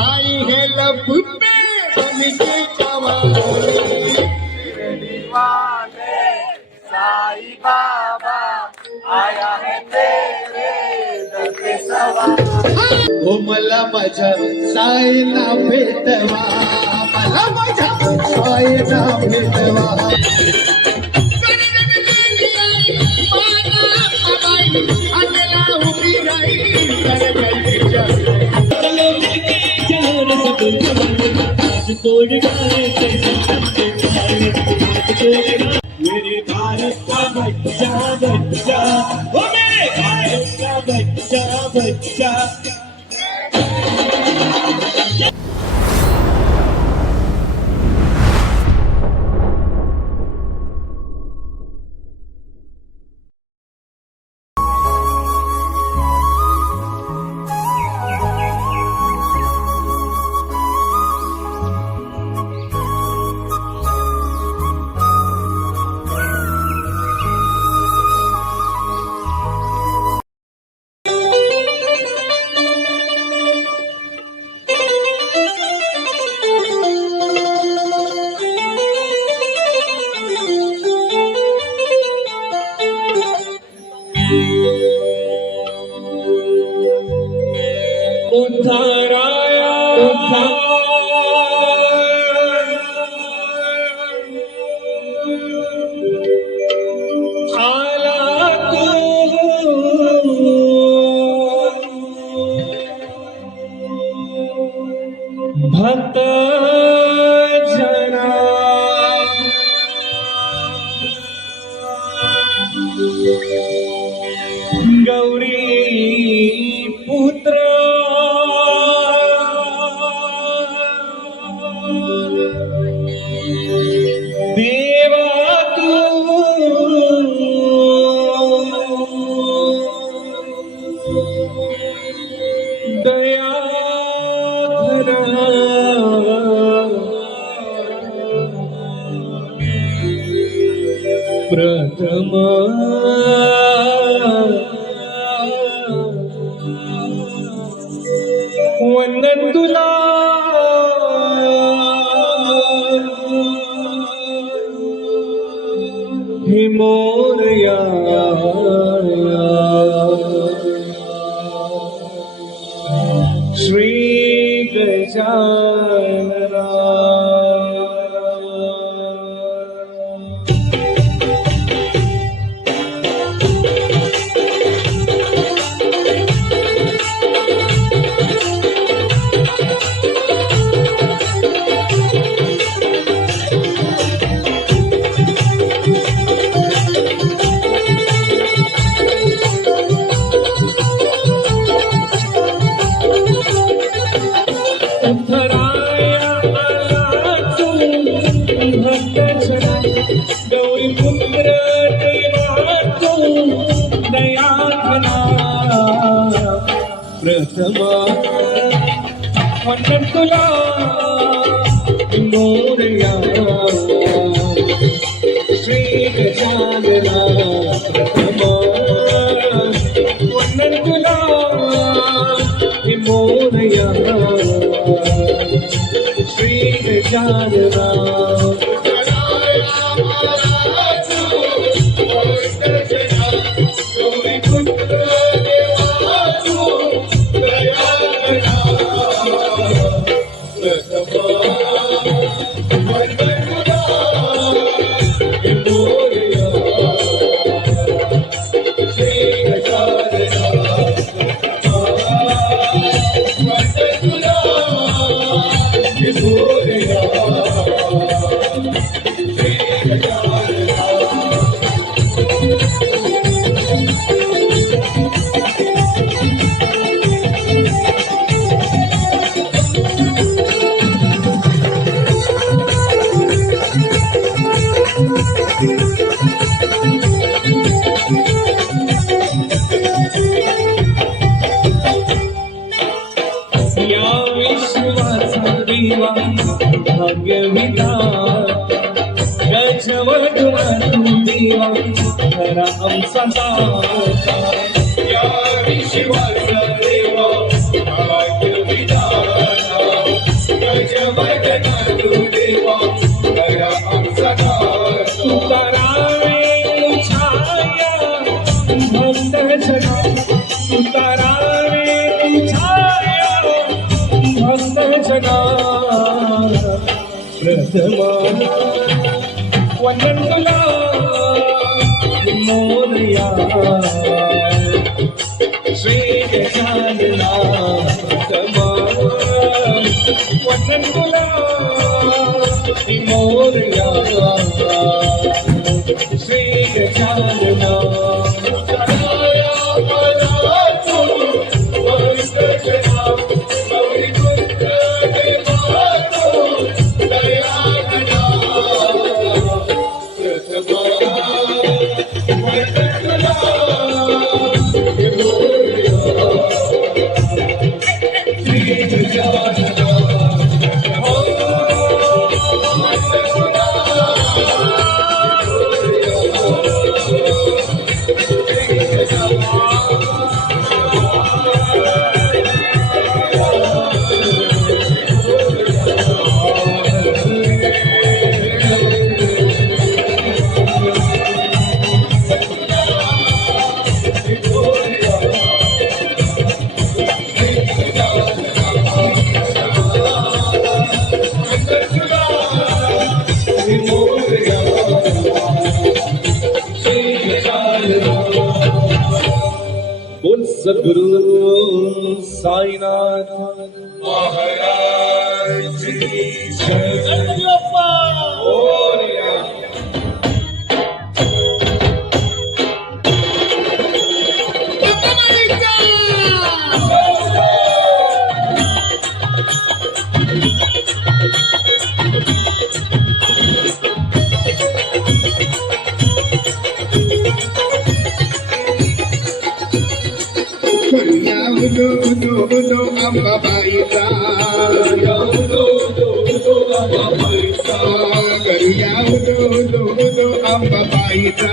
आई है लपुटे बनिके कवाली दीवाने साई बाबा आया है तेरे दर पे सवार। ओ मला माझ्या साईला भेटवा, मला माझ्या साईला भेटवा. मेरे भारत का बच्चा बच्चा, ओ मेरे भारत का बच्चा बच्चा. भक्त जना गौरी पुत्र देवा तू दया प्रथम वंदन तुला हे मोरया श्री गजानना. गौरी पुत्र देवा तू दयाघना प्रथम वंदन तुला मोरया श्री गजानना. प्रथम वंदन तुला मोरया श्री गजानना. खरा आमचा दाता या शिवाचा देवा भाग्य विधाता भक्त जना प्रथमा वंदन तुला मोरया श्री गजानना प्रथमा वंदन तुला मोरया श्री गजानना बोल सद्गुरु साईनाथ महाराज की जय। गणपती बाप्पा मोरया। करूया उदो उदो उदो अंबाबाईचा करूया उदो उदो उदो अंबाबाईचा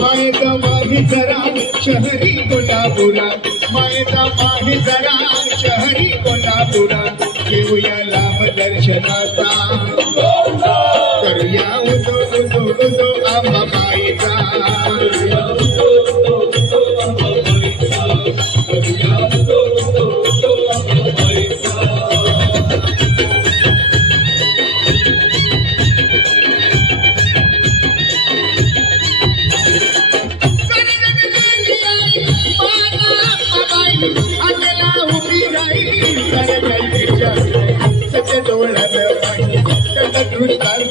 मायेचा माही जरा शहरी कोल्हापुरा मायेचा माही जरा शहरी कोल्हापुरा घेऊया लाभ दर्शनाचा करूया उदो उदो उदो अंबाबाईचा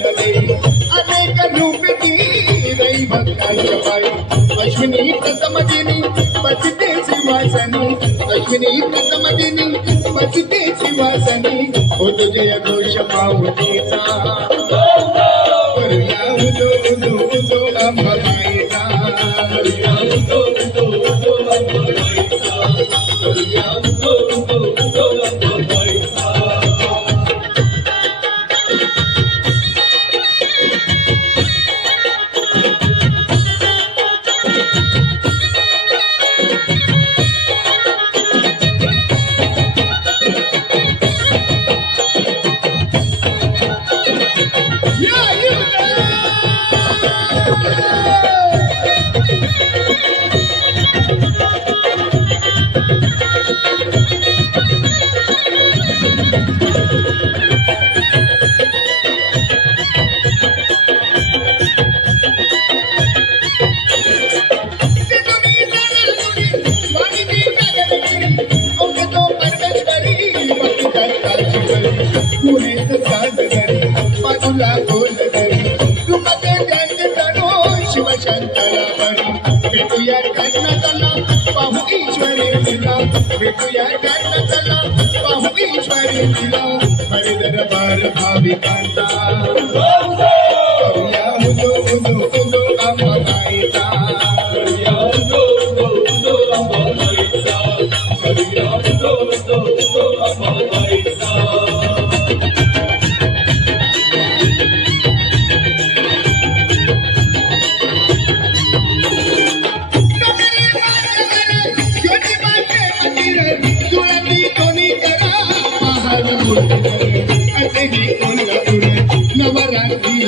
अनेक रूपी रई भक्तांच्या पायी अश्विनी प्रथमदिनी बसते सिंहासनी अश्विनी प्रथमदिनी बसते सिंहासनी होत जय घोष पाहुणीचा करूया उदो उदो उदो अंबाबाईचा करूया उदो उदो उदो अंबाबाईचा करूया उदो उदो उदो अंबाबाईचा भेटूया जन्नतला पाहू ईश्वरी तिला भेटूया जन्नतला पाहू ईश्वरी तिला हरी दरबार भाविकांचा करूया उदो उदो उदो अंबाबाईचा करूया उदो उदो उदो अंबाबाईचा करूया उदो उदो उदो अंबाबाईचा नवरात्री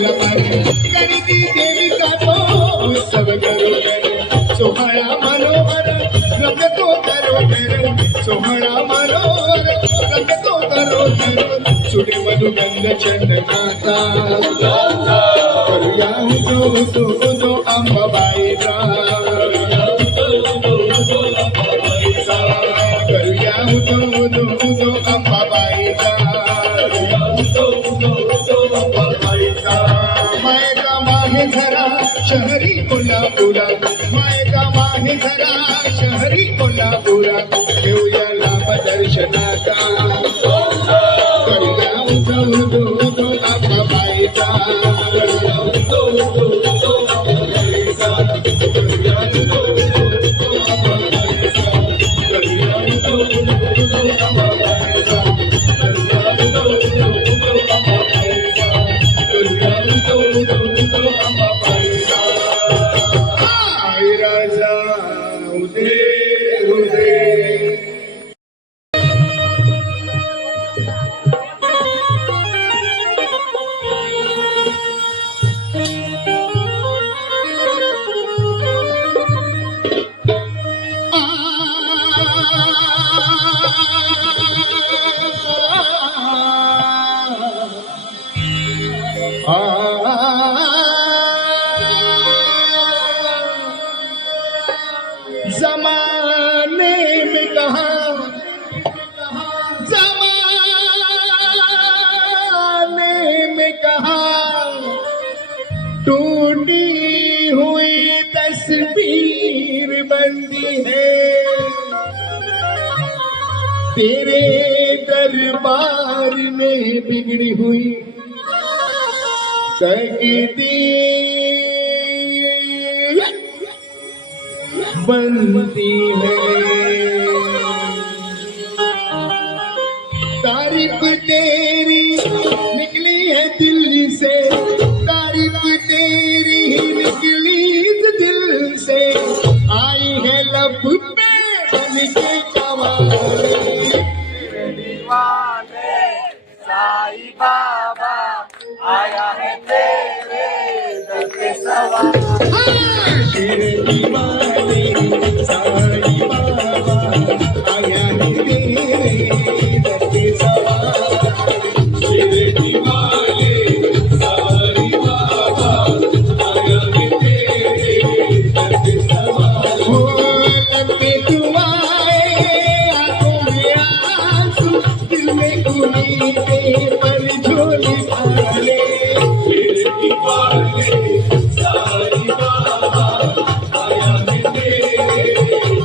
करो कर सोहळा मनोहर रंगतो करो कर सुरे मधुगंध चंदनाचा करूया उदो अंबाबाईचा करूया उदो अंबाबाईचा मायका माहे झरा शहरी कोल्हापुरा मायका माहे झरा शहरी कोल्हापुरा घेऊया लांब दर्शनाचा करूया उदो अंबाबाईचा जमाने में कहा जमाने में कहा टूटी हुई तस्वीर बंदी है तेरे दरबार में बिगड़ी हुई तकदीर बनती है तारीफ तेरी निकली है दिल से तारीफ तेरी निकली दिल से आई है लब पे बन के कवाली दीवाने साईं बाबा आया है तेरे दर पे सवार शेर दीवाने साईं बाबा आया है तेरे दर पे सवार शेर दीवाने साईं बाबा आया है तेरे दर पे सवार हो लब पे दुआएं आंखों में आंसू दिल में उम्मीदें पर झोली डाले शेर दीवाने साईं बाबा आया है तेरे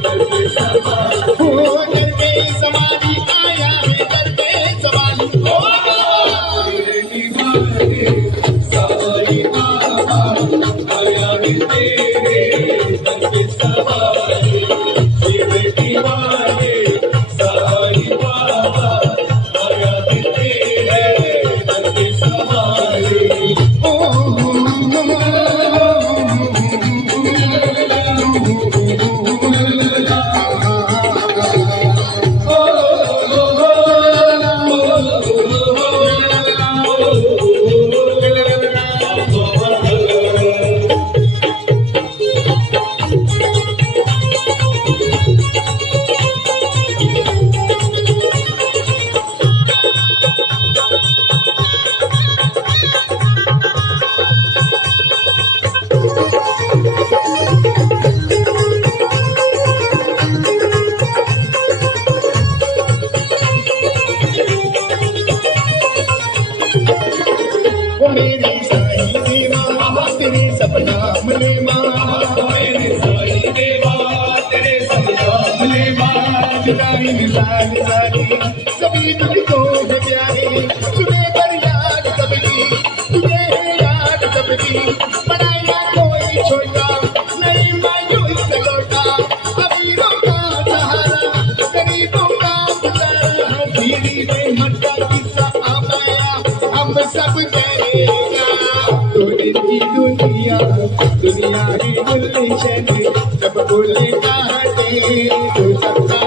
दर पे सवार हो दर पे सवारी आया है दर पे सवारी हो शेर दीवाने साईं बाबा आया है तेरे दर पे सवार शेर दीवाने साईं बाबा आया है तेरे दर पे सवार ओ मेरी साईं देवा तेरे सपना मले माँ मेरे साईं देवा तेरे सपना मले माँ जुदाई मिसाल सारी सभी तुझको है प्यारे तुझे पर याद सबकी तुझे है याद सबकी बनाया कोई छोटा नहीं मायूस लौटा अमीरों का सहारा गरीबों का गुजारा धीरे में मटका किस्सा आ गया हम सब करेगा तोरे की दुनिया दुनिया ही गुलशन सब बोलेगा हटे तो सबका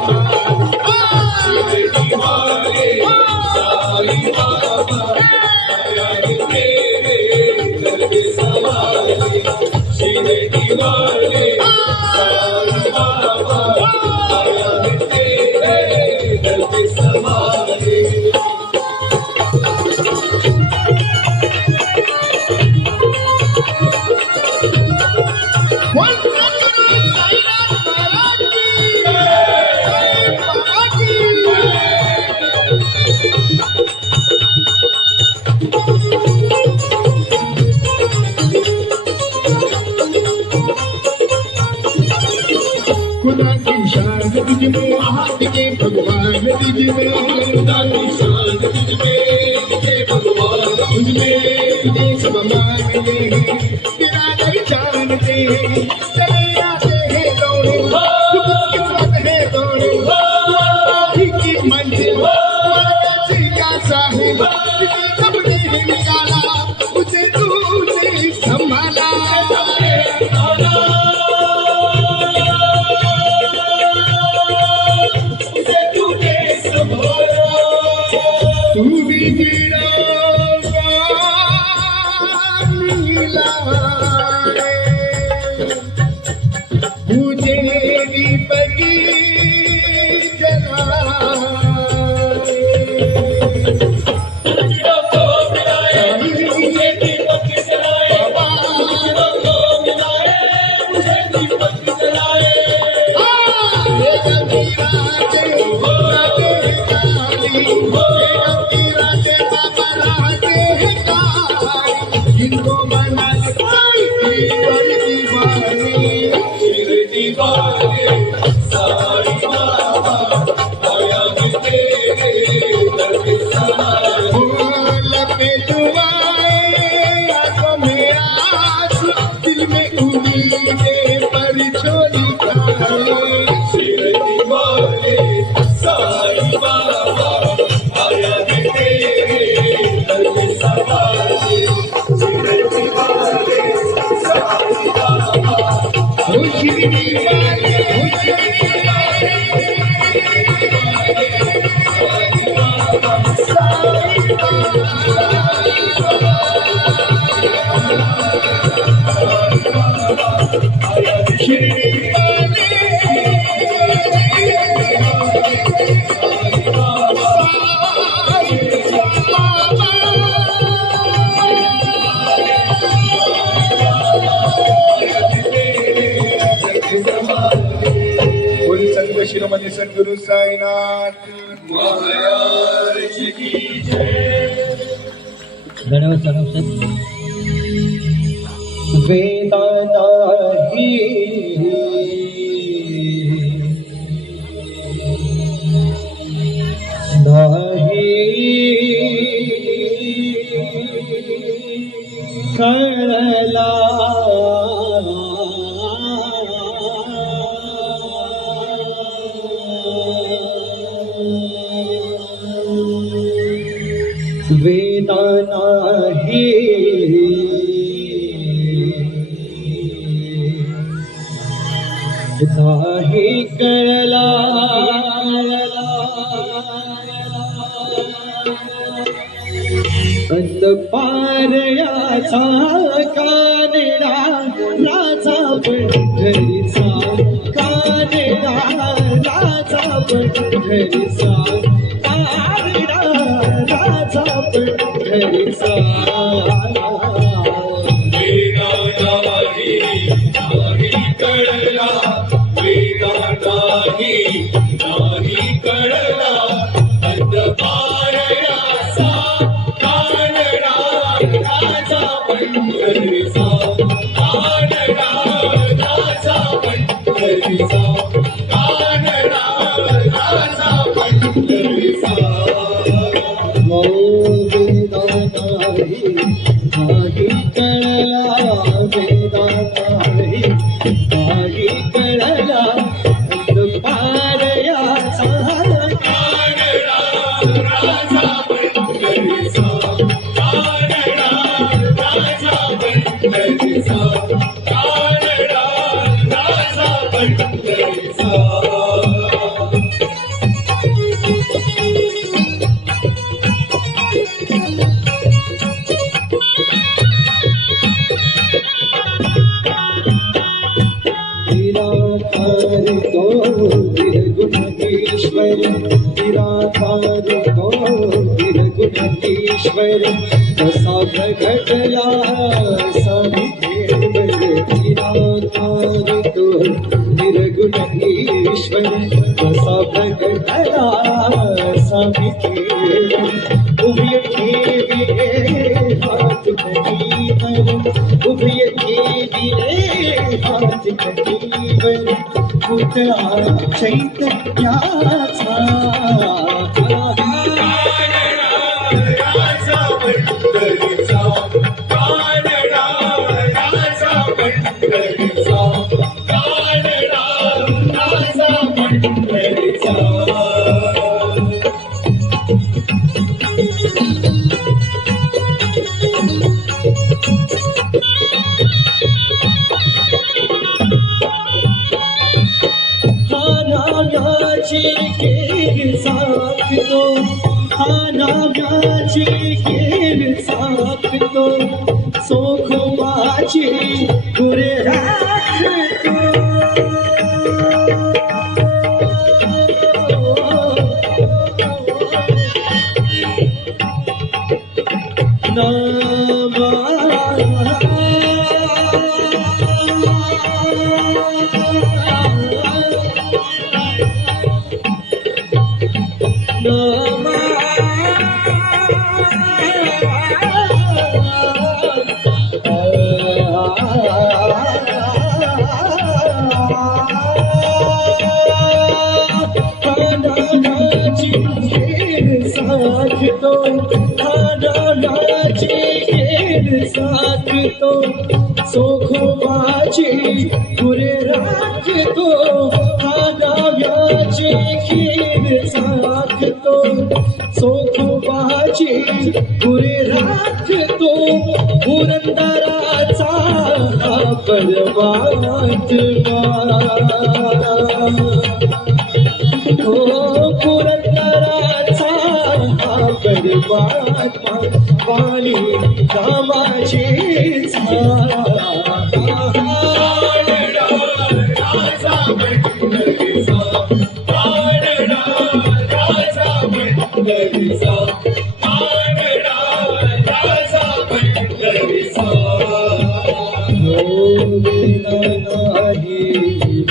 शेर दीवाने साईं बाबा आया है तेरे दर पे सवार शेर दीवाने साईं बाबा आया दर पे समारे खुदा की शान तुझ में हाथ के भगवान तुझ में खुदा की शान तुझ में के भगवान तुझ में तुझे सब मानते हैं तेरा नहीं जानते हैं चले आते हैं दौड़े तू किस्मत है दौड़े ही की मंजिल कैसी का साहिब तुझे सबने निकाला उसे तूने संभाला तू भी गिरा नीला मुझे दीपक जला जिनको मना दीवाने सारी बाबा आया तेरे दर पे समारे लपे दुआएं आंखों में आंसू दिल में उम्मीदें पर छोड़ी खाए सिर दीवाने सारी बाबा आया तेरे दर पे समारे सिर दीवाने सारी बाबा श्रीमती सद्गुरु साईनाथ महाराज की जय। धन्यवाद सर वेदा कळला वेदा नाही नाही कळला अंधपारयाचा कानडा राजा पंढरीचा कानडा राजा पंढरीचा कानडा राजा पंढरीचा वेदा नाही कळला वेदा नाही कळला अंधपारयाचा कानडा राजा पंढरीचा कानडा राजा पंढरीचा कानडा राजा पंढरीचा वेदा नाही कळला वेदा नाही कळला अंधपारयाचा कानडा राजा पंढरीचा कानडा राजा पंढरीचा कानडा राजा पंढरीचा निराकार तो निर्गुण ईश्वर ईश्वर निराधार तो निर्गुण ईश्वर कसा प्रगटला स्वामी केवल निराधार तो निर्गुण ईश्वर कसा प्रगटला स्वामी केवल उभय ठेविले हात कटीवर उभय ठेविले हात कटीवर पुतळा चैतन्याचा राजा पंढरीचा कानडा राजा पंढरीचा कानडा राजा पंढरीचा साखतो हा नाम्याची केर साखतो सोखवाची गुरे राखतो साखतो हाडाची खेळ साखतो सोखवाची गुरे राखतो हाडाव्याची खेळ साखतो सोखवाची गुरे राखतो पुरंदराचा परमात्मा हो पुरंदराचा परमात्मा वाली रामाची राजा पंढरीचा कानडा राजा पंढरीचा कानडा राजा पंढरीचा वेदानाही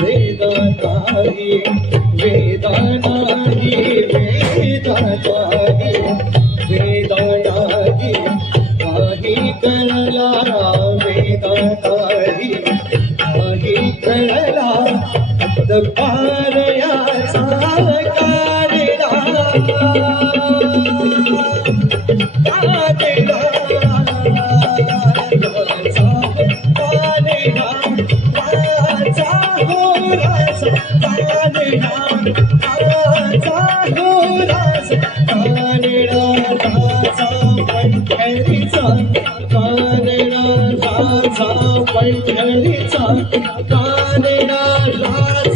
वेदानाही वेदानाही वेदानाही काही कळला वेदानाही काही कळला पारयाचा कारेला पंढरीचा कानडा राजा पंढरीचा कानडा राजा पंढरीचा कानडा राजा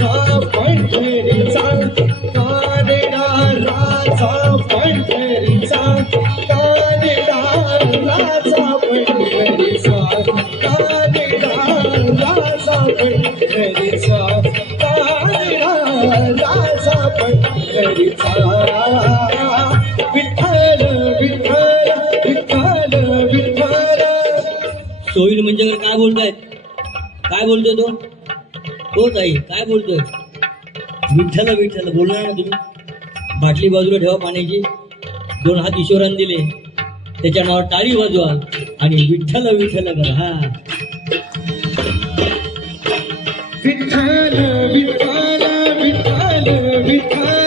पंढरीचा कानडा राजा पंढरीचा कानडा राजा पंढरीचा विठ्ठल विठ्ठल विठ्ठल विठ्ठल सोहिल म्हणजे काय बोलतायत? काय बोलतोय तो? हो ताई काय बोलतोय? विठ्ठल विठ्ठल बोलणार ना तुम्ही? बाटली बाजूला ठेवा पाण्याची, 2 हात ईश्वराने दिले, त्याच्या नावावर टाळी वाजवा आणि विठ्ठल विठ्ठल करा. हा विठ्ठल विठ्ठल विठ्ठल विठ्ठल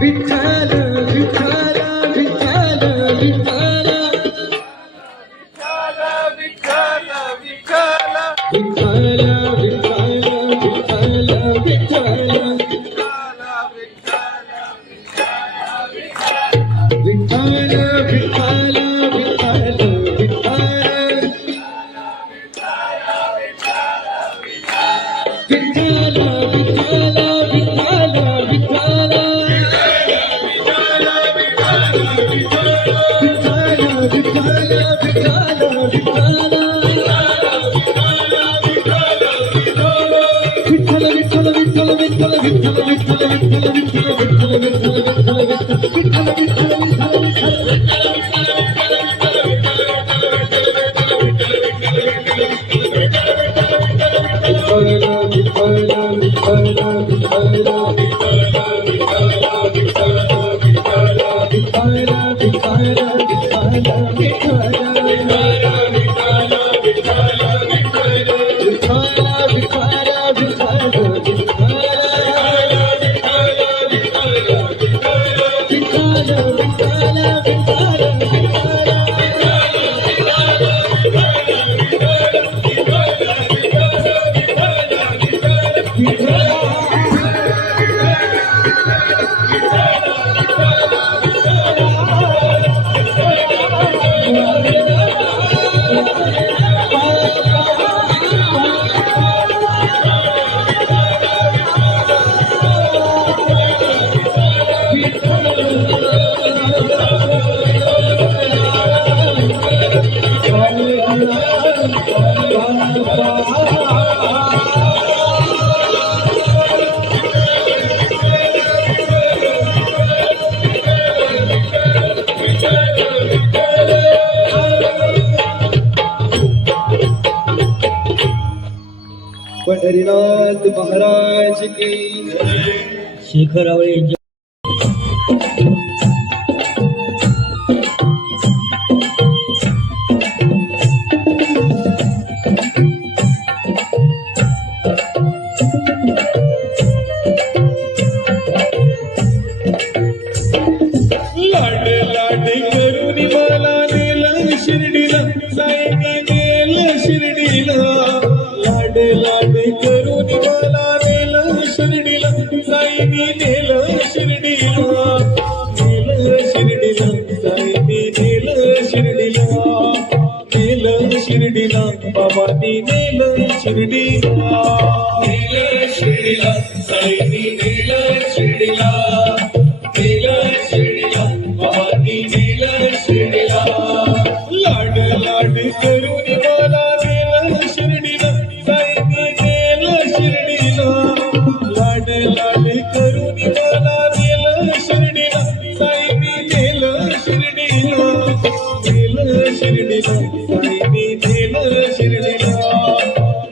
विठ्ठल विठ्ठल विठ्ठल विठ्ठल विठ्ठल विठ्ठल विठ्ठल विठ्ठल विठ्ठल विठ्ठल विठ्ठल विठ्ठल विठ्ठल विठ्ठल विठ्ठल विठ्ठल विठ्ठल विठ्ठल विठ्ठल विठ्ठल पंढरीनाथ महाराज की शेखर आवळे यांच्या लाड लाड करून मला नेलं शिर्डीला साईने नेलं शिर्डीला लाड लाड करून मला नेलं शिर्डीला साईने नेलं शिर्डीला नेलं शिर्डीला साईने नेलं शिर्डीला नेलं शिर्डीला बाबांनी नेलं शिर्डीला नेलं शिर्डीला साईने नेलं शिर्डीला नेलं शिर्डीला बाबांनी नेलं शिर्डीला लाड लाड करून मला नेलं शिर्डीला साईने नेलं शिर्डीला लाड लाड करून मला नेलं शिर्डीला साईने नेलं शिर्डीला नेलं शिर्डीला साईने नेलं शिर्डीला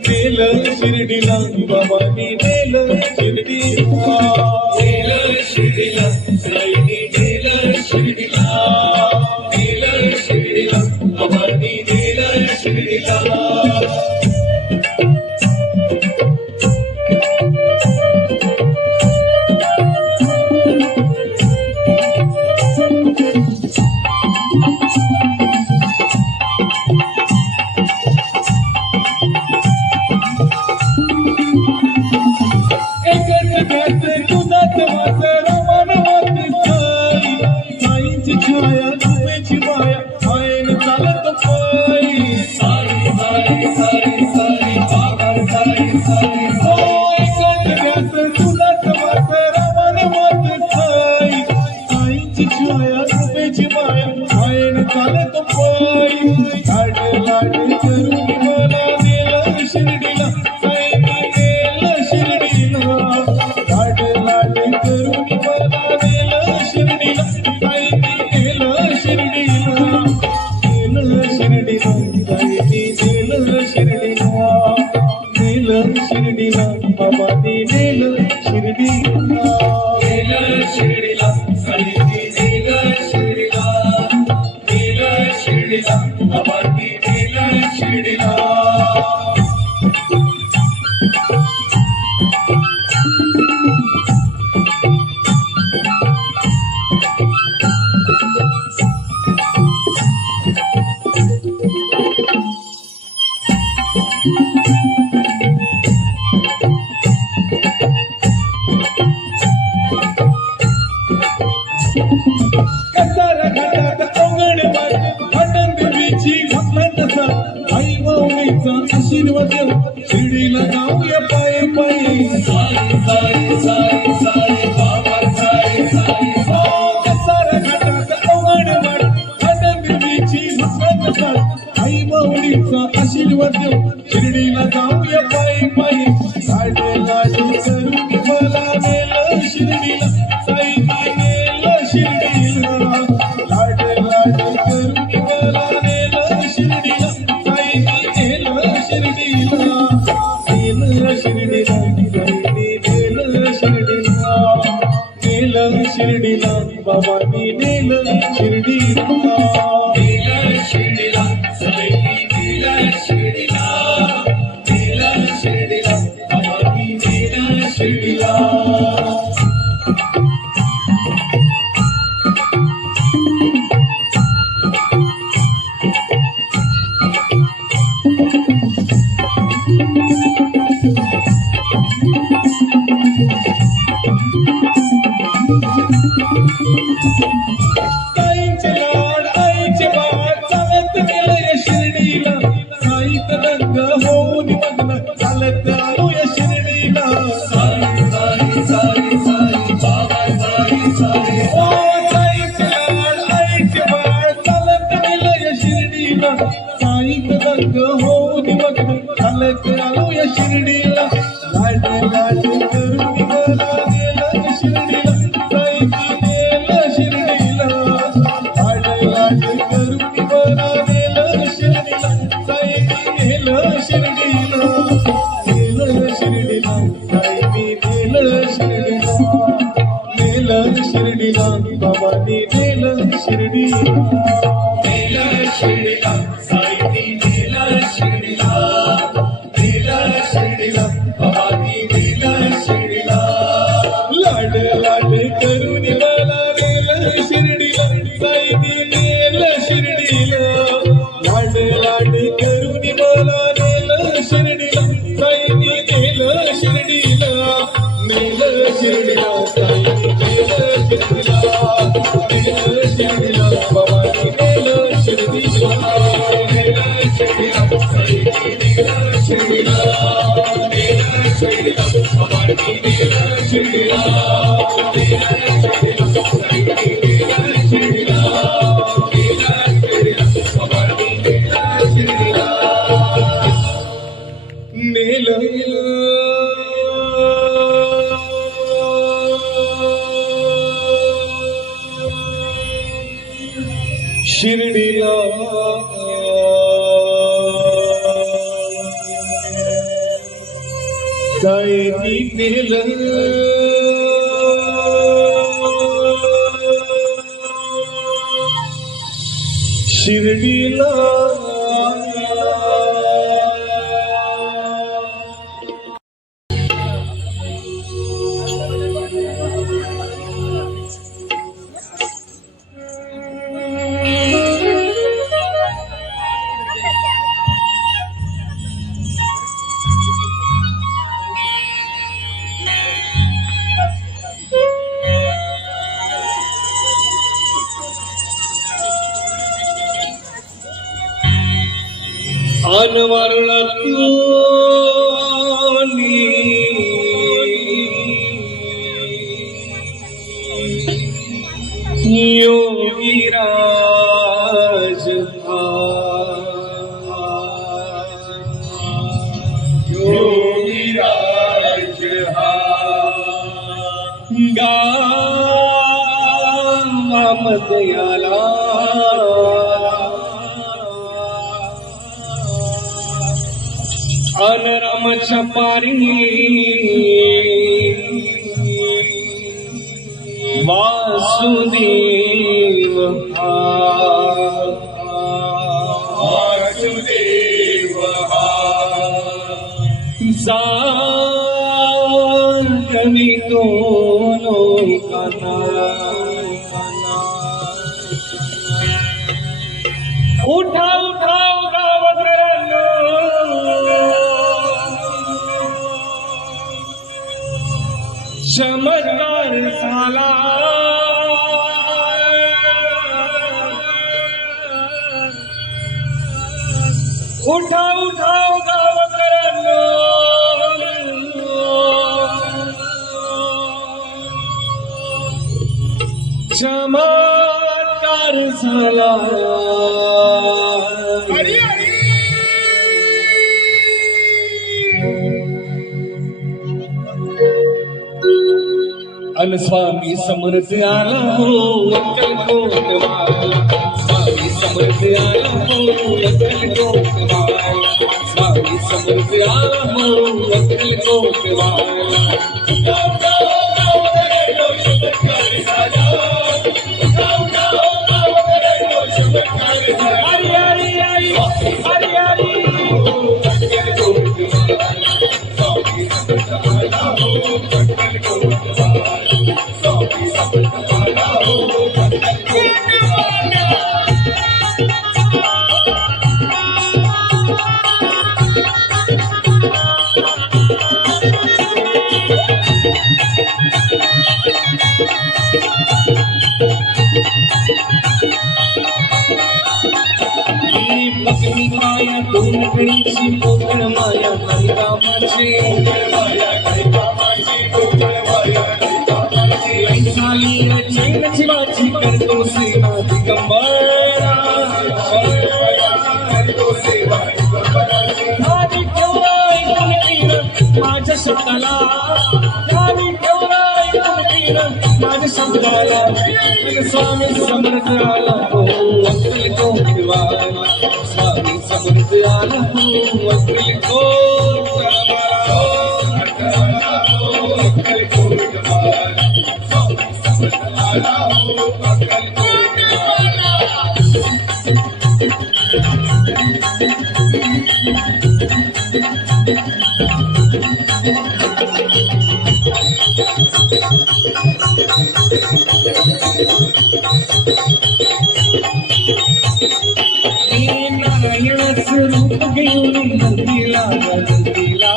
नेलं शिर्डीला बाबांनी नेलं शिर्डीला नेलं शिर्डीला साईने नेलं शिर्डीला नेलं शिर्डीला बाबांनी नेलं शिर्डीला छाया तुझी माया आयन चालत पायी सारी सारी सारी सारी बाबा सारी सारी तुझाच वास रामन मात साई आईची छाया तुझी माया आयन चालत पायी लाड लाड करून मला नेलं शिर्डीला साईने नेलं शिर्डीला लाड लाड करून मला नेलं शिर्डीला साईने नेलं शिर्डीला नेलं शिर्डीला साईने नेलं शिर्डीला नेलं शिर्डीला बाबांनी नेलं शिर्डीला नेलं शिर्डीला साईने नेलं शिर्डीला नेलं शिर्डीला बाबांनी नेलं शिर्डीला कसारा घाटात अवघड वाट घाटन देवीची घातला तसा आई माऊलीचा आशीर्वाद शिर्डीला जाऊया पायी पायी साई साई साई साई बाबा साई साई कसारा घाटात अवघड वाट घाटन देवीची घातला तसा आई माऊलीचा आशीर्वाद शिर्डीला जाऊया पायी पायी लाड लाड करून बाबांनी नेलं शिर्डीला. नेलं शिर्डीला, सगळ्यांनी नेलं शिर्डीला, नेलं शिर्डीला, बाबांनी नेलं शिर्डीला. आईचे लाड आईचे बाळ चालत गेलं शिर्डीला. साईत रंग होऊन मग्न चालत आलो या शिर्डीला. साई साई साई साई बाबा साई साई. ओ साईचे लाड आईचे बाळ चालत गेलं या शिर्डीला. साईत रंग होऊन मग्न चालत आलो या शिर्डीला. लाड लाड करून मला गेलं शिर्डीला. साईची नेलं शिर्डीला. लाड लाड करून मला गेलं शिर्डीला. साईची नेलं शिर्डीला. नेलं शिर्डीला. साईची नेलं शिर्डीला. नेलं शिर्डीला. बाबांनी नेलं शिर्डीला. नेलं शिर्डीला, साईंनी नेलं शिर्डीला, नेलं शिर्डीला, बाबांनी नेलं शिर्डीला. लाड लाड करून मला नेलं शिर्डीला. साईनी नेलं शिर्डीला. लाड लाड करून मला नेलं शिर्डीला. साईनी नेलं शिर्डीला. नेलं शिर्डीला. साईनी नेलं शिर्डीला. नेलं शिर्डीला. बाबांनी नेलं शिर्डीला. नेलं शिर्डीला, साईंनी नेलं शिर्डीला, नेलं शिर्डीला, बाबांनी नेलं शिर्डीला, नेलं शिर्डीला, साईंनी नेलं शिर्डीला, नेलं शिर्डीला, बाबांनी नेलं शिर्डीला. शिर्डीला. साईनी नेलं शिर्डीला. अनवरला योगीराज योगीराज गावामध्ये आला. अनरामाच्या पारी वासुदेव वासुदेव कवी तो लोकांना. उठा उठा गावकऱ्यांनो, चमत्कार झाला. उठा उठा गावकऱ्यांनो, चमत्कार झाला. अन स्वामी समर्थ आला हो अक्कलकोट वाला. स्वामी समर्थ आला हो अक्कलकोट वाला. स्वामी समर्थ आला हो अक्कलकोट वाला. पत्नी माया दोन कळीची कोकण माया नाही कामाची झाली चैन शिवाची करतो सेवा दिगंबरा आधी ठेवला ऐकून तीर माझ्या शब्दाला आधी ठेवला ऐकून तीर माझ्या शब्दाला स्वामी समर्थ आला हो अक्कल को दिवाला स्वामी समर्थ आला हो अक्कल को अक्कल को दिवाला स्वामी समर्थ आला हो अक्कल को नारायण स्वरूप घेऊन नंदीला नंदीला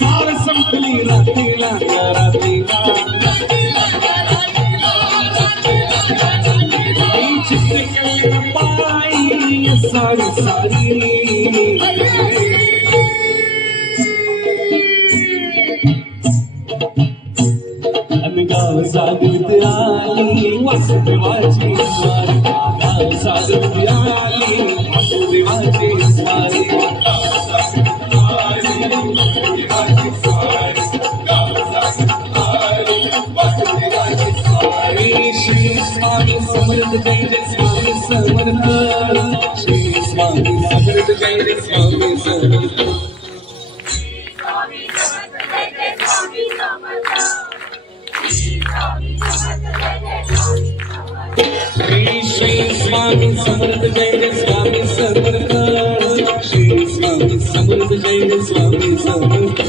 सार संपली रात्रीला रात्रीला पाई सारी सारी गाव सागत आली वासुदेवाची स्वारी गाव सागत आली वासुदेवाची स्वारी श्री स्वामी समर्थ जय जय स्वामी समर्थ श्री स्वामी समर्थ जय जय स्वामी समर्थ श्री स्वामी समर्थ जय जय स्वामी समर्थ श्री स्वामी समर्थ जय जय स्वामी समर्थ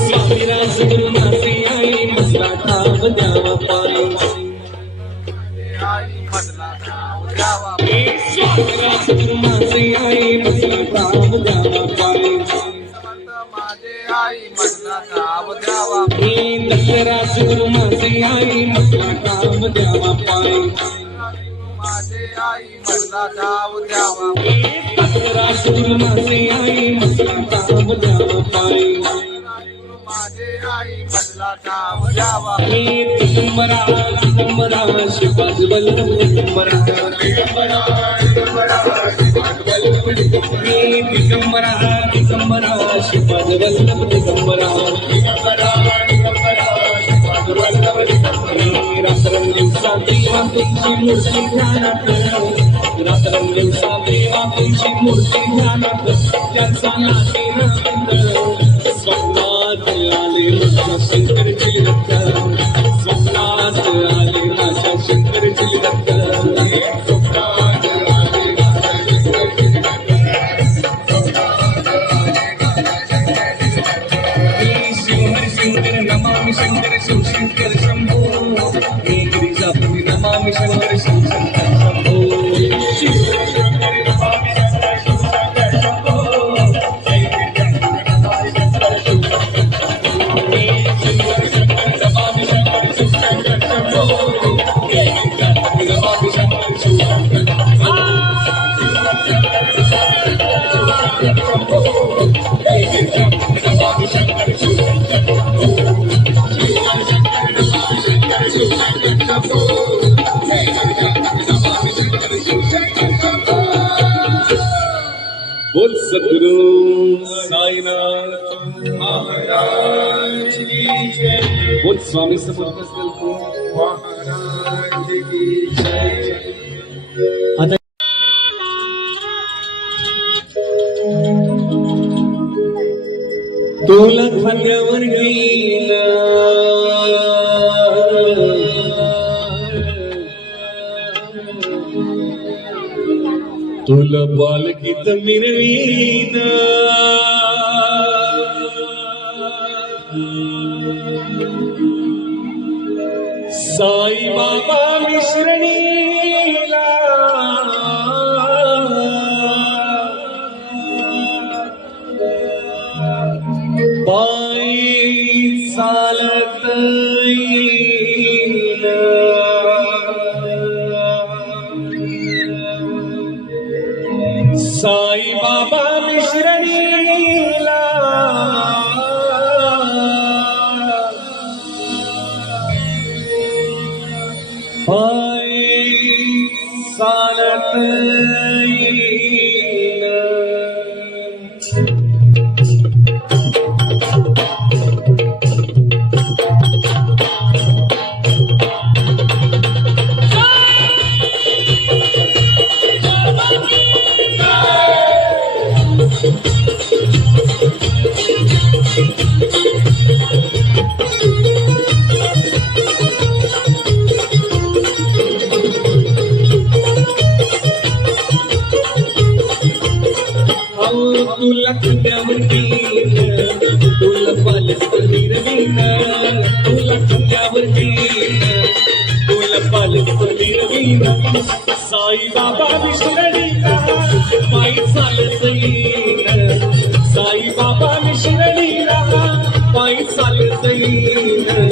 स्वामी राज गुरु मासे आई मसला ठाव द्यावा पाई स्वामी राज गुरु मासे आई मसला ठाव द्यावा पाई दसरा सुगुरु माझे आई मसला ठाव द्यावा पाई दसरा सुगुरु माझे आई मसला ठाव द्यावा पाई दिगंबरा दिगंबरा शिवाज वल्लभ दिगंबरा दिगंबरा दिगंबरा शिवाज वल्लभ दिगंबरा रात्रं दिवसा देवा तुझी मूर्ती ध्यानात रात्रं दिवसा देवा तुझी मूर्ती ध्यानात त्याचा नातेनात स्वप्नात आले माझ्या शंकरची रक्त स्वप्नात आले माझ्या शंकरची रक्त स्वप्नात आले माझ्या शंकरची शंकर नमामि शंकर शिव शंकर शंभो हे गिरिजापति नमामि शंकर शिव शंकर शंभो शिव शंकर नमामि शंकर शिव शंकर शंभो जय गिरिजापति नमामि शंकर शिव शंकर शंभो शिव शंकर नमामि शंकर शिव शंकर शंभो जय गिरिजापति नमामि शंकर शिव शंकर शंभो जय गिरिजापति नमामि शंकर शिव बोल सद्गुरु साईनाथ महाराज की जय बोल स्वामी समर्थ महाराज की जय आता तुला खांद्यावर घेईल तुला बालकीत मिरवीन साई बाबा मिश्रणीला पायी चालत येईन साई बाबा मिश्रणीला पायी चालत येईन तुला खांद्यावर घेईन तुला पालक मिरवीन तुला खांद्यावर घेईन तुला पालक मिरवीन साई बाबा मिश्रणीला पायी चालत येईन साई बाबा मिश्रणीला पायी चालत येईन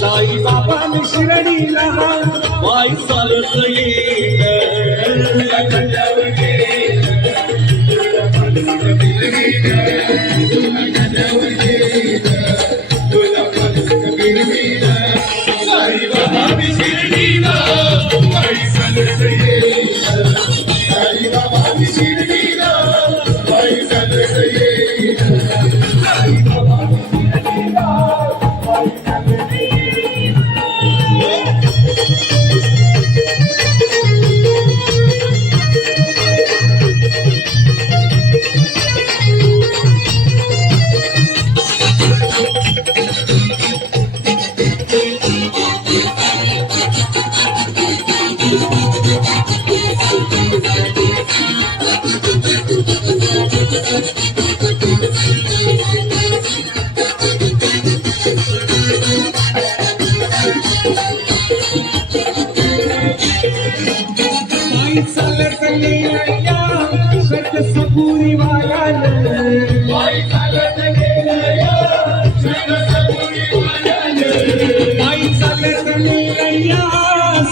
साई बाबा मिश्रणीला पायी चालत येईन तुला खांद्यावर घेईन साई बाबा मिश्रणीला पायी चालत येईन साई बाबा मिश्रणीला पायी चालत येईन साई बाबा मिश्रणीला पायी चालत येईन पायी चालत गेलया सत सबुरी वाल्यान पायी चालत गेलया सत सबुरी वाल्यान पायी चालत गेलया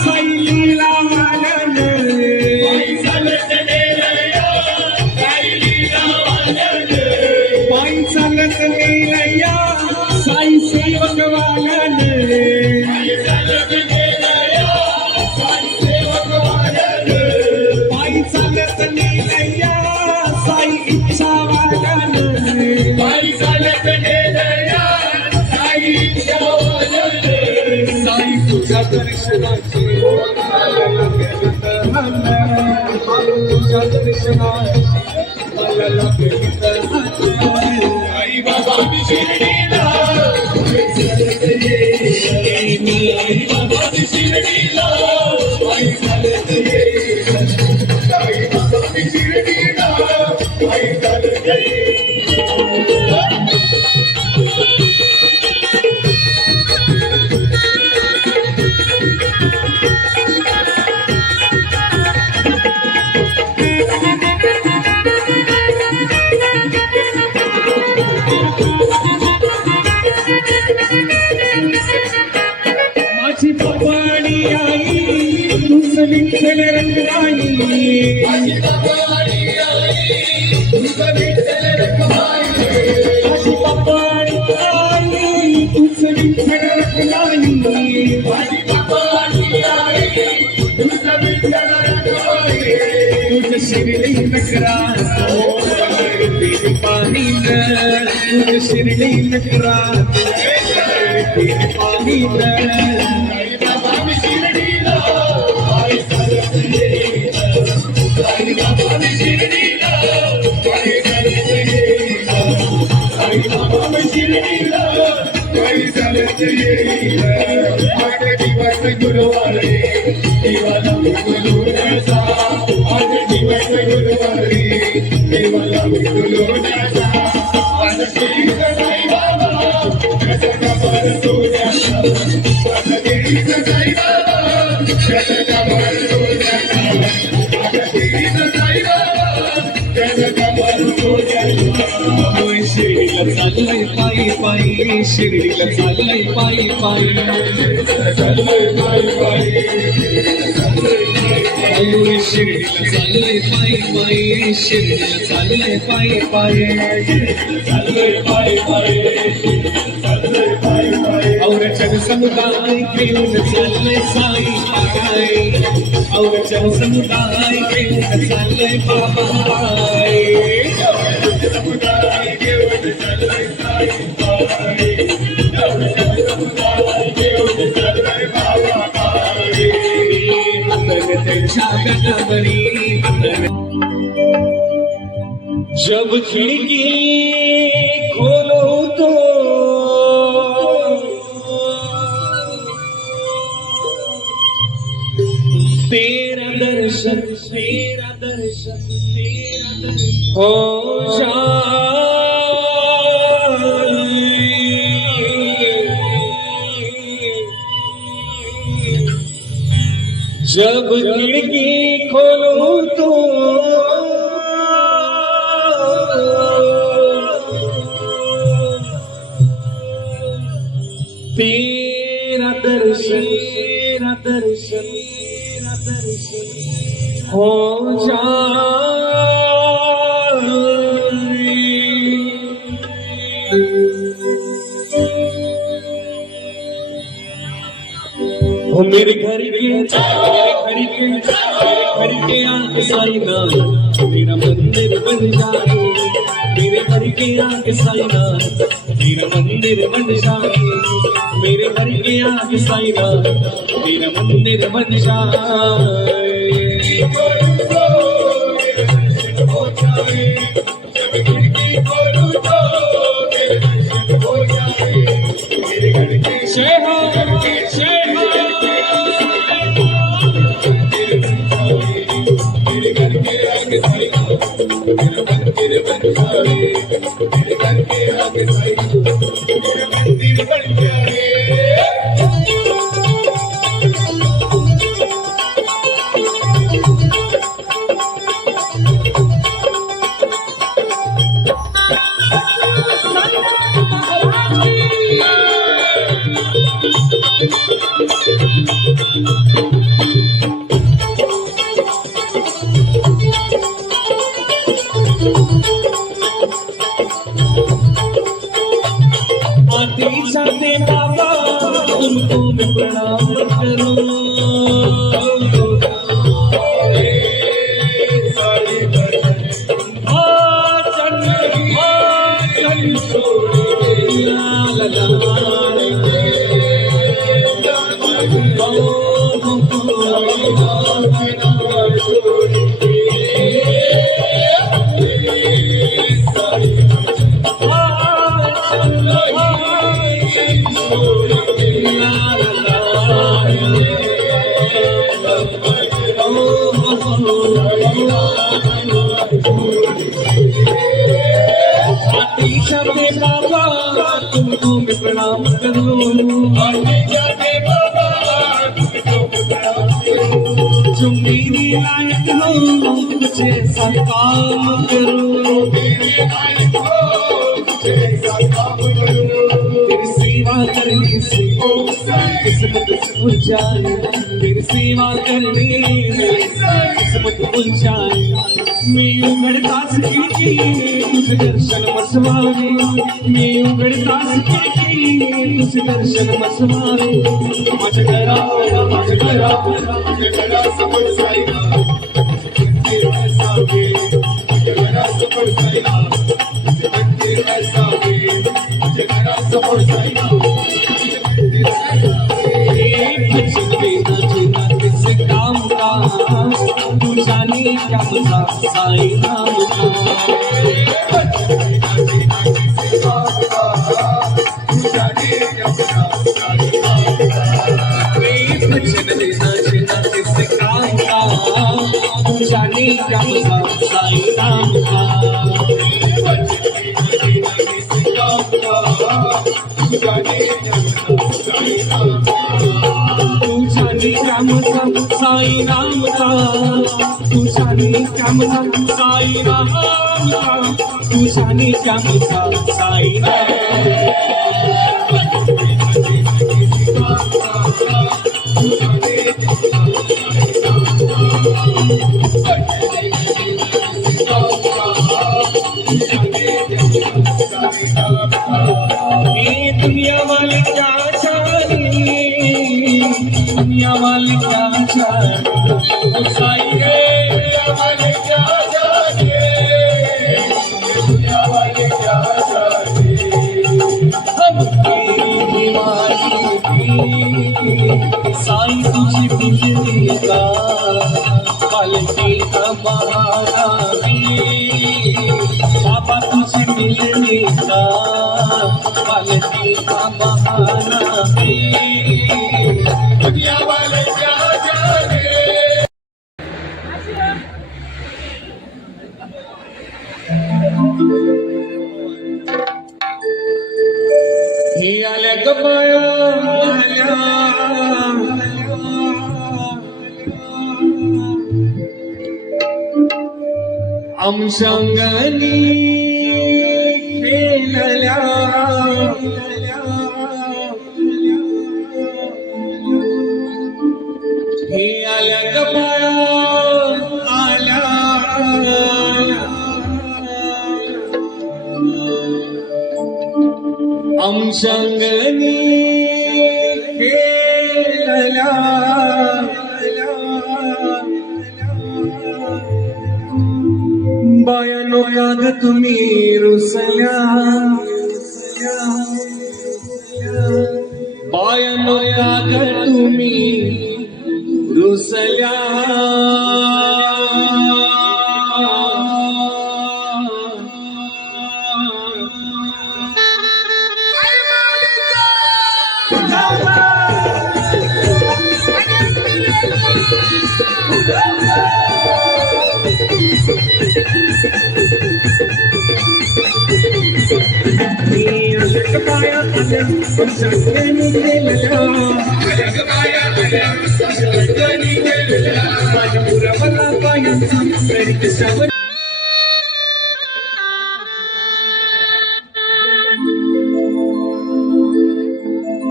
साई लीला वाल्यान पायी चालत गेलया साई लीला वाल्यान पायी चालत गेलया साई सेवक वाल्यान पायी चालत गेलया साई सेवक वाल्यान पायी चालत गेलया साई इच्छा वाल्यान पायी चालत गेलया साई इच्छा वाल्यान साई तुझ्या दर्शनाची मला लागेल तहान तुझ्या दर्शनाची मला लागेल तहान साई बाबा मिश्रणीला साई बाबा मिश्रणीला पायी चालत येईन साई बाबा मिश्रणीला पायी चालत येईन माझी पवाडी आई तुझ विठ्ठल रंगवाणी माझी पवाडी आई तुझ विठ्ठल रंगवाणी माझी पवाडी आई तुझ विठ्ठल रंगवाणी माझी पवाडी आई तुझ विठ्ठल रंगवाणी तुझ शिरली नकरा पाणी तुझ शिरली नकरा पाणी साई बाबा मिश्रणीला पायी चालत येईन साई बाबा मिश्रणीला पायी चालत येईन साई बाबा मिश्रणीला पायी चालत येईन आठ दिवस गुरुवारी दिवाला गुरुवारचा आठ दिवस शिर्डीला चाललंय पायी पायी शिर्डीला चाललंय पायी पायी चाललंय पायी पायी शिर्डीला चाललंय पायी पायी शिर्डीला चाललंय पायी पायी चाललंय पायी पायी चाललंय पायी पायी औरचन समुदाय घेऊन चाललंय साई पाय औरचन समुदाय घेऊन चाललंय बाबा समुदाय घेऊन चाललंय साई पाय समुदाय घेऊन चाललंय बाबा जब खिड़की खोलो तो तेरा दर्शन हो जब खिड़की खोलो तो तेरा दर्शन हो हो मेरे घर के आगे साई नाम मेरा मंदिर बन जाए मेरे घर के आगे साई नाम मेरा मंदिर बन जाए मेरे घर के आगे साई नाम मेरा मंदिर बन जाए जाते बाबा उनको मैं प्रणाम करूं बाबा तुमको मैं प्रणाम करूं जो मेरी लायक हो कुछ ऐसा काम करो तेरी सेवा करने से किस्मत खुल जाए तेरी सेवा करने से किस्मत खुल जाए मैं उगड़दास की तुझ दर्शन मसवारे मैं उगड़दास की तुझ दर्शन मसवारे मच करा समझ साईना मंदिर ऐसा वे जगरा समझ साईना मंदिर ऐसा वे जगरा समझ साईना किसी काम का तू जाने क्या मजा साई नाम का जाने क्या मजा साई नाम का जाने तुझ्या नित्यामचा साई नामचा तुझ्या नित्यामचा साई नामचा तुझ्या नित्यामचा साई दुनिया वाली क्या चाहे दुनिया वाली क्या चाहे साई रे दुनिया वाली क्या चाहे दुनिया वाली क्या चाहे हम साई तुझी बिजली का पालकी का बहाना बाबा तुझे मिलने का पालकी का बहाना दुनिया वाले क्या जाने हे आल्या गबाया आल्या आमशांगणी खेळल्या हे आल्या गबाया आल्या आमशांगणी खेळल्या बायानो काग तुम्ही रुसल्या बायानो काग तुम्ही रुसल्या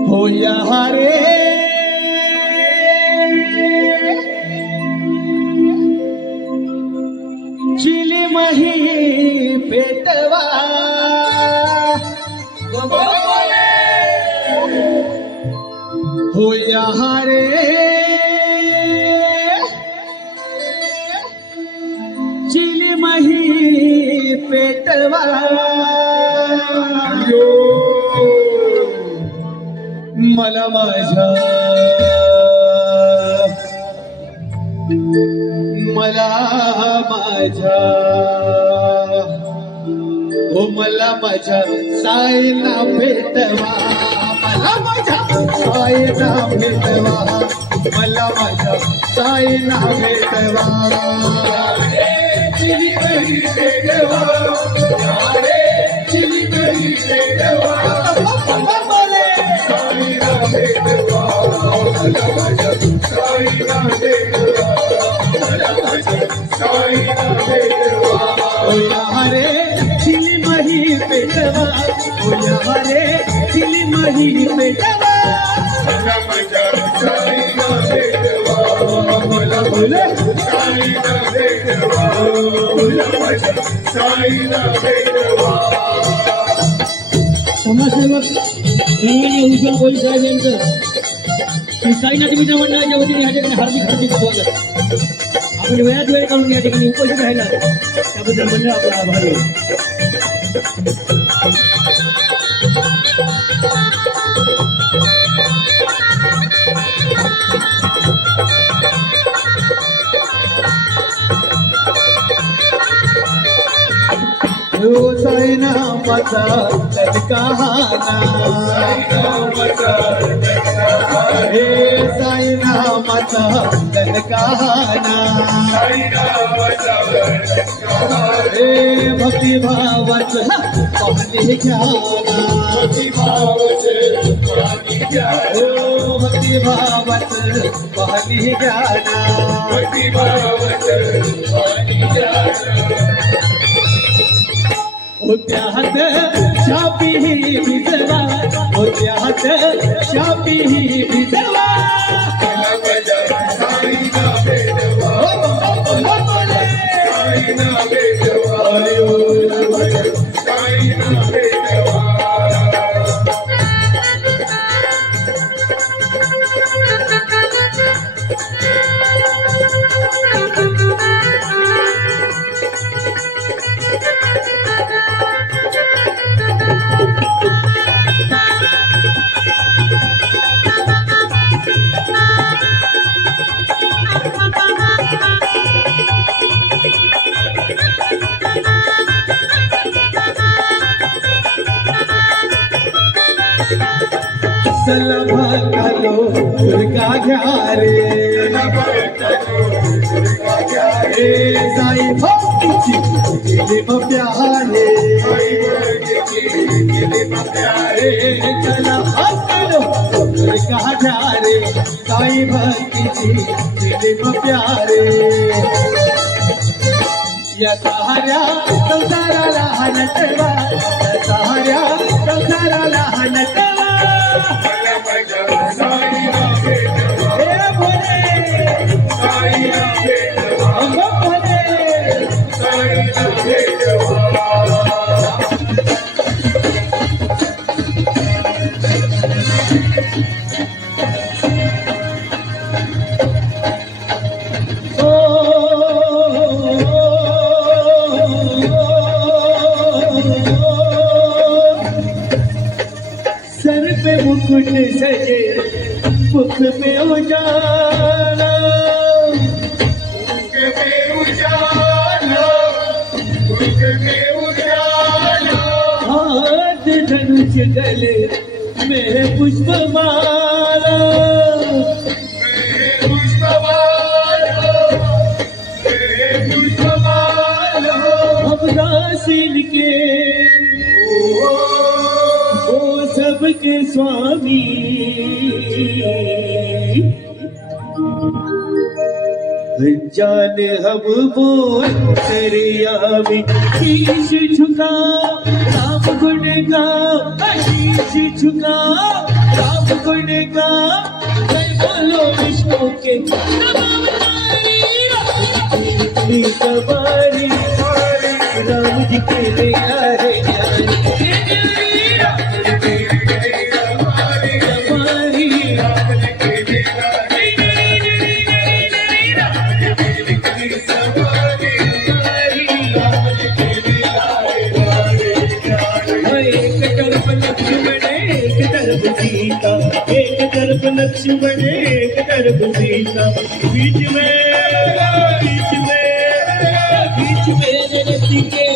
हो या रे चिली मही पेटवा हो या रे चिली मही पेटवा मला माझ्या हो मला माझ्या साईला भेटवा मला माझ्या साईला भेटवा मला माझ्या साईला भेटवा चिली करी भेटवा चिली करी भेटवा साईला भेटवा मला माझ्या साईला भेटवा मला माझ्या साईला भेटवा रे चिली मही पेटवा ओ रे चिली मही पेटवा मला माझ्या साईला भेटवा मला बोले साईला भेटवा मला माझ्या साईला भेटवा समाजसेवक भूषण कोळी साहेब यांचं साईनाथ मित्र मंडळाच्या वतीने या ठिकाणी हार्दिक स्वागत. आपण वेळात वेळ काढून या ठिकाणी उपस्थित राहिला त्याबद्दल मंडळ आपला आभारी आहे. साईनामाचा तत्काहाना हे साईनामाचा तत्काहाना हे भक्तिभावाचं पाणी घ्याना हो भक्तिभावाचं पाणी घ्याना होत्यात शापीही भिजवा होत्यात शापीही भिजवा भक्तालो दुर्गा घ्या रे साई भक्तीची केली प्यारे चला भक्तालो दुर्गा घ्या रे साई भक्तीची केली प्यारे या सहाऱ्या संसाराला हनटवा या सहाऱ्या संसाराला हनटवा सर पे मुकुट सजे मुख में उजाला हाथ धनुष गले में पुष्पमाला अवदासीन के सबके स्वामी जाने हम बोल तेरे में शीश झुका राम गुण गा शीश झुका राम गुण गा बोलो विष्णु के सवारी राम जी के ले आए सीता एक तरफ लक्ष्मण एक तरफ सीता बीच में रति के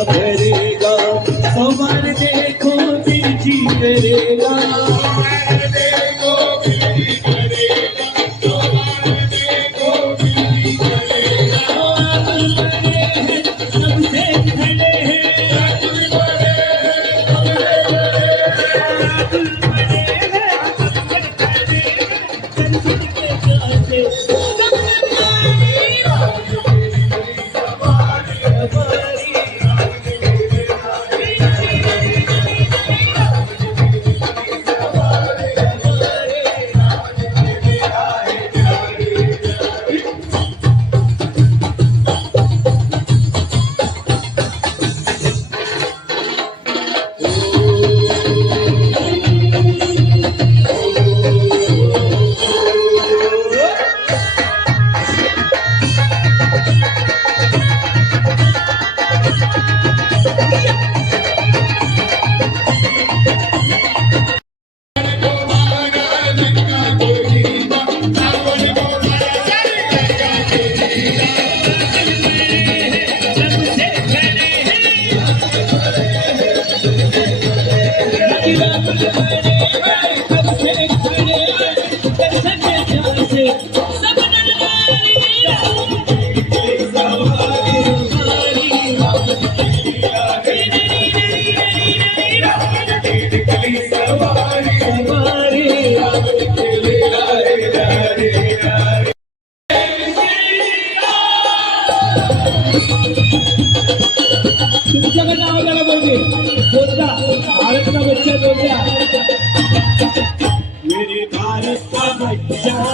भरेगा सवार देखो जी करेगा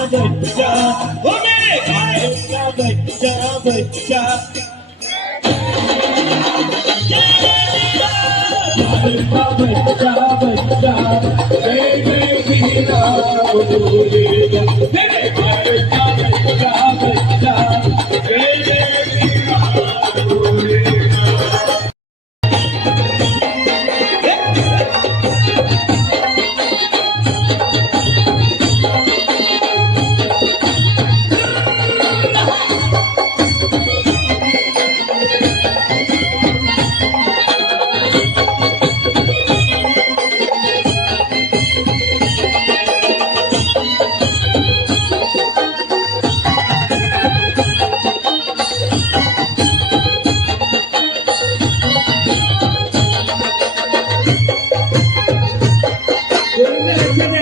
बच्चा ओ मेरे गाय का बच्चा बच्चा जय जय श्री राम बोलेगा मेरे गाय का बच्चा जय जय श्री राम बोलेगा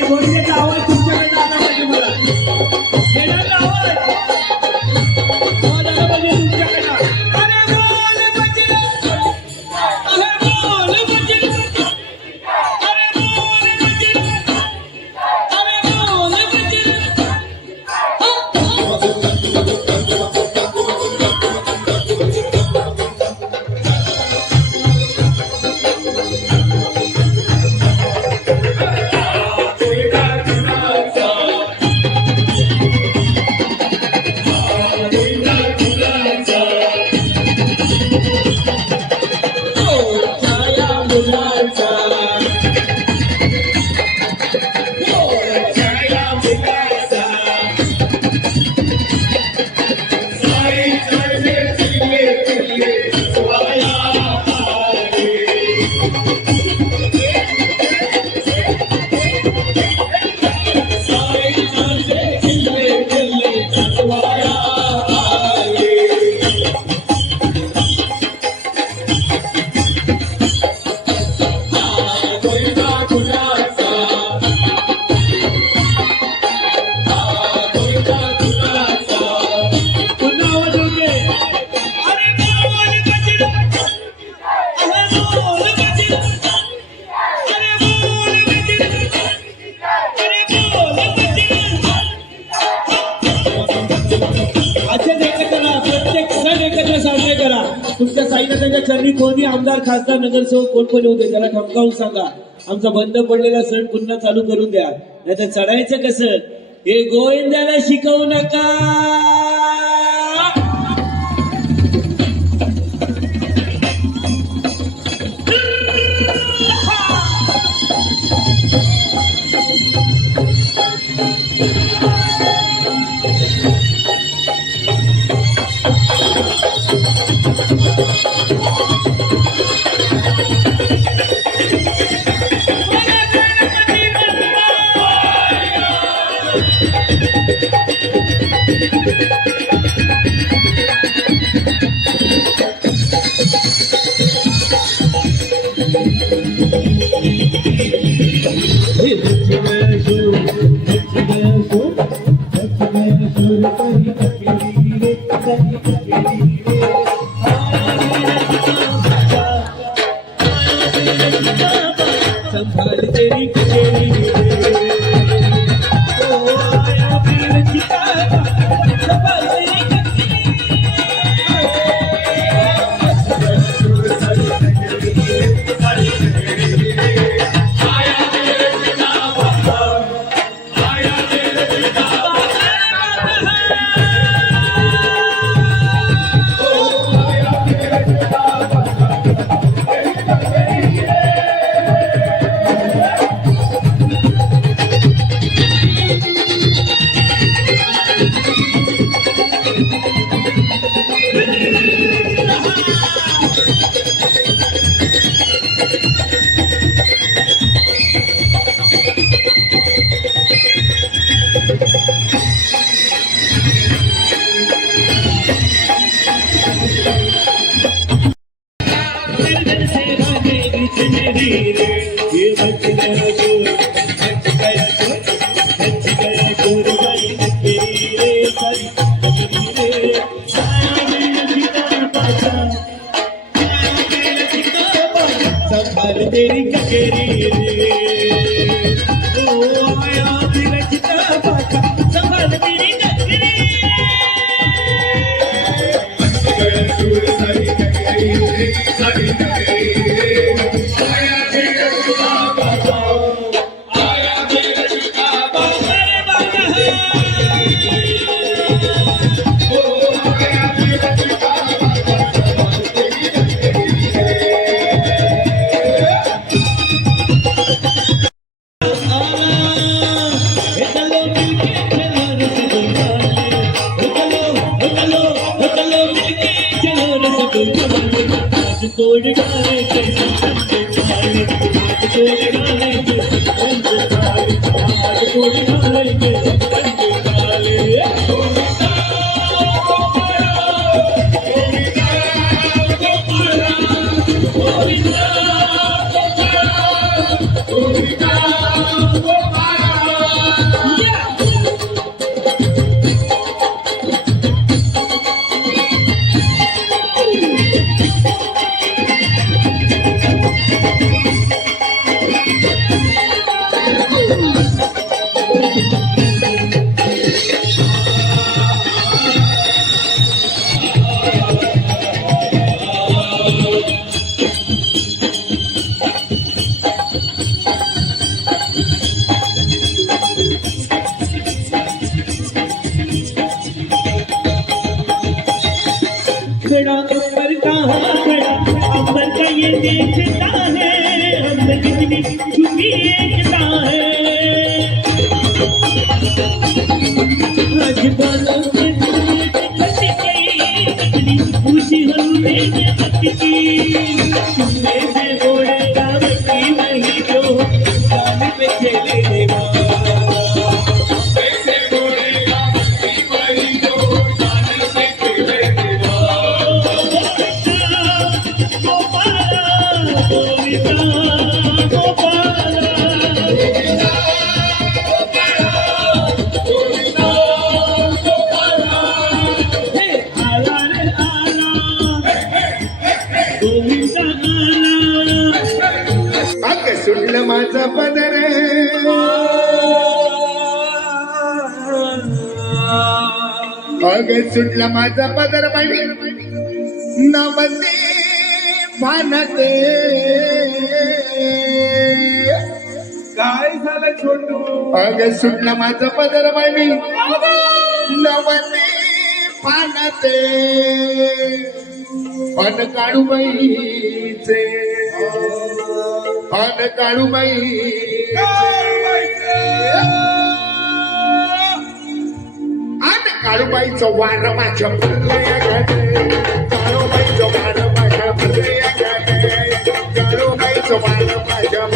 गोविंदाचा आवाज तुमच्याकडे आला पाहिजे मला येणारा आवाज आला पाहिजे तुमच्याकडे अरे बोल बच्चा अरे बोल बच्चा अरे बोल बच्चा अरे बोल तुमच्या साईनाथांच्या चरणी कोणी आमदार खासदार नगरसेवक कोण होते त्याला ठमकावून सांगा आमचा बंद पडलेला सण पुन्हा चालू करून द्या नाहीतर चढायचं कसं हे गोविंदाला शिकवू नका संभाल तेरी तेरी ओ आया पीर चिता संभाल तेरी साडी आया तेरा तुला बाबा आया तेरा तुला बाबा रे बाबा है ओ आया तेरा तुला तोड़ डाले कैसे तोड़ डाले तोड़ डाले खड़ा ऊपर का खड़ा अंबर का ये देखता है हम कितनी छुपी एकता है आज बालों के धुएं खट गई कितनी ऊंची हमने अटकी तुमने से बोले रावती नहीं तो कान पे खेले देवा ऐसे बोलेगा वही जो जान से खेले देवा अग सुटलं माझा पदर अग सुटला माझा पदर बाई नवते भानते काय झालं छोटू अग सुटला माझा पदर बाई नवते भानते अन काळूबाईचे अन काळूबाई अन काळूबाईचं वार माझ्या काळूबाईचं वार माझ्या काळूबाईचं वार माझ्या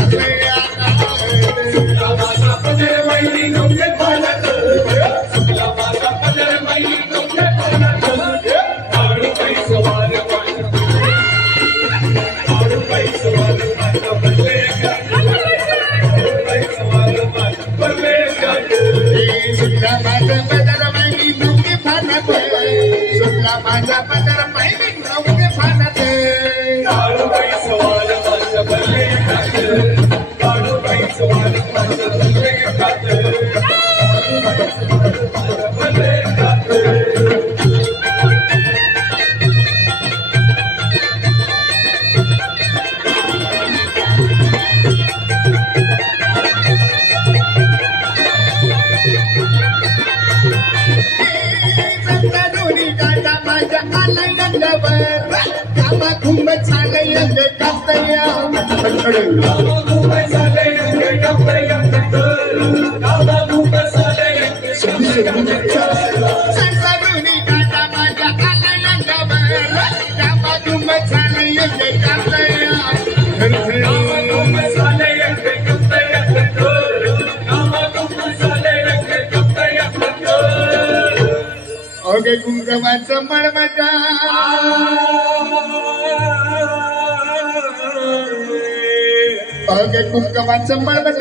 सुटला माझा पदर बाई नवके फानत सुटला माझा पदर बाई नवके फानत काळूबाई सवाल माझ्या भले काळूबाई सवाल माझ्या भले ओके कुंकवाचं मळमटा ओके कुंकवाचं मळमट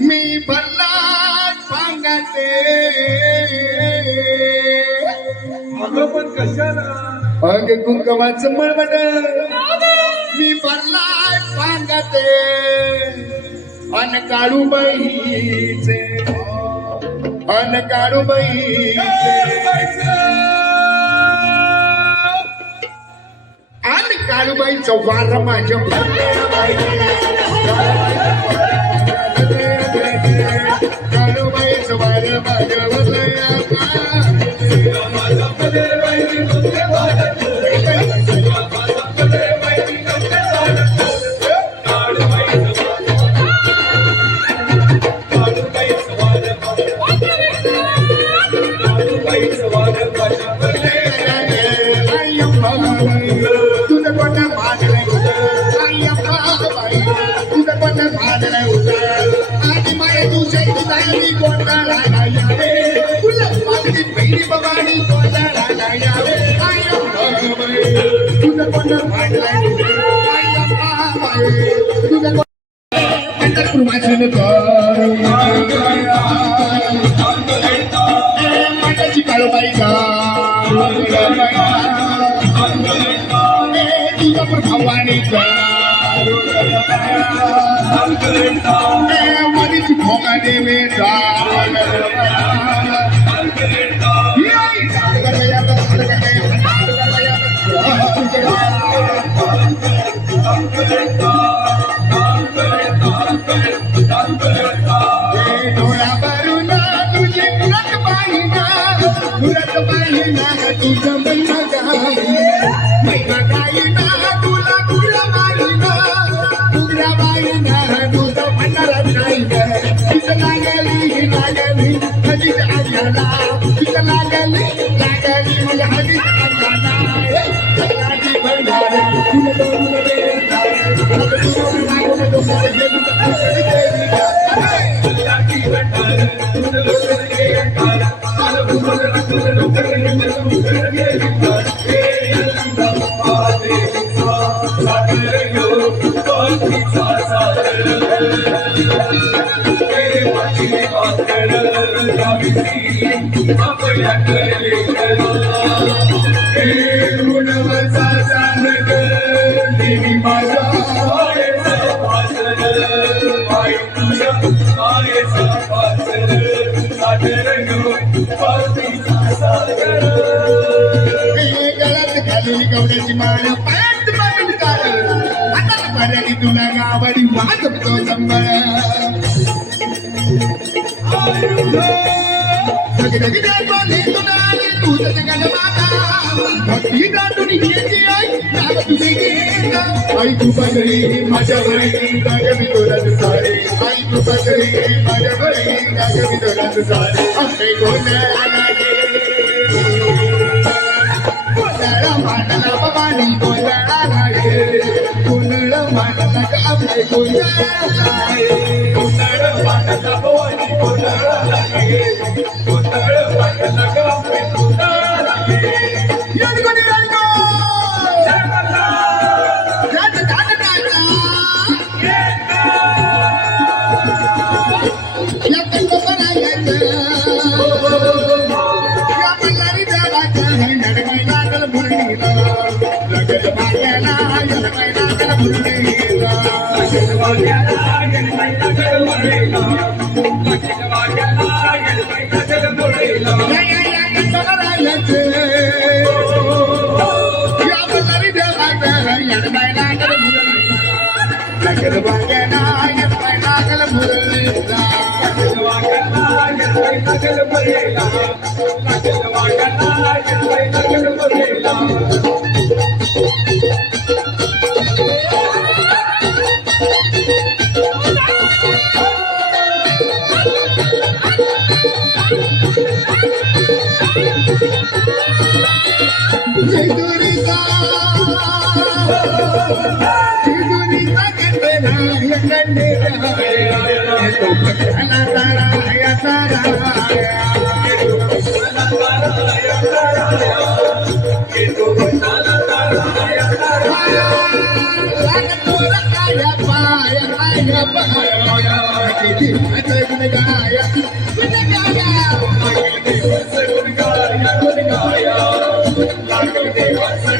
मी भरला सांगाते अगं पण कशाला ओके कुंकवाचं मळमट मी भरला सांगाते अन काळूबाईचे अन काळूबाईचे अन काळूबाईचं वार माझ्या काळूबाईचं वार माझ्या तुझं कोणा मानलंय तुझं कोणा मानलंय आणि माझ्या तुझ्या जाई कोणाला यावे तुला माझी पहिली बवाडी कोणाला यावे तुझं कोणा मानलंय तुझं पंढरपूरवाचन माताची काळूबाई तुझं भवानी मरीची भोगा देवे डोळा भरून तुझी मुरत पाहिना तुझं महिना गाईना तुला तुला मारीना तुझ्या बाईना तुझं म्हणणार नाही तिथं लागली हजीच अंगाला तिथं लागली म्हणजे हजीच अंगाला भंडार देवी माझा गळ्यात घालून गवड्याची माळ पायात बांधून काळ हातात पर्याली तुला गावाडी वाजवतो संबळ भक्ती गाठून येते आई तू बघरी माझ्या घरी गागवी तोरात सारे आई तू बघरी माझ्या घरी गागवी तोरात सारे असे गोंधळा मांडला बाबानी गोंधळा लागे गोंधळ मांडला का आपले गोंधळा गोंधळ मांडला भवानी गोंधळा लागे गोंधळ मांडला का आपले गोंधळा लागे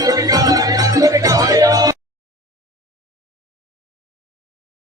Gaya,